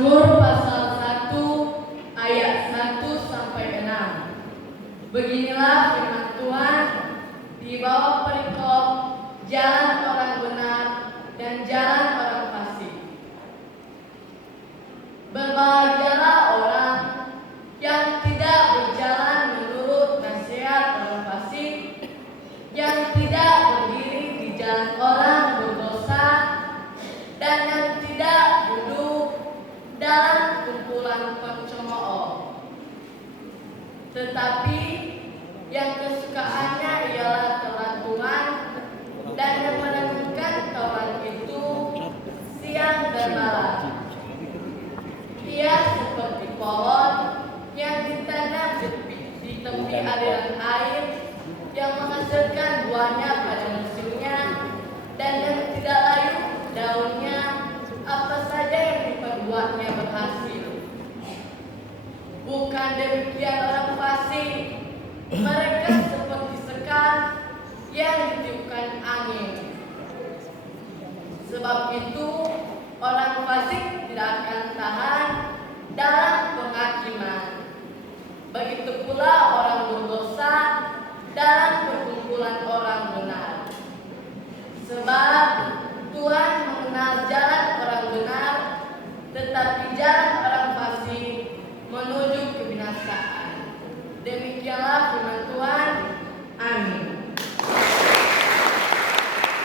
Mazmur pasal 1 ayat 1 sampai 6. Beginilah firman Tuhan di bawah perikop jalan orang benar dan jalan orang fasik. Berbahagialah orang yang tidak berjalan menurut nasihat orang fasik, yang tidak berdiri di jalan orang berdosa, dan yang tidak duduk dalam kumpulan pencemooh. Tetapi yang kesukaannya ialah Taurat Tuhan, dan yang merenungkan Taurat itu siang dan malam. Ia seperti pohon yang ditanam di tepi aliran air, yang menghasilkan buahnya pada musimnya, dan yang tidak layu daunnya, apa saja yang diperbuatnya berhasil. Bukan demikian orang fasik, mereka seperti sekam yang ditiupkan angin. Sebab itu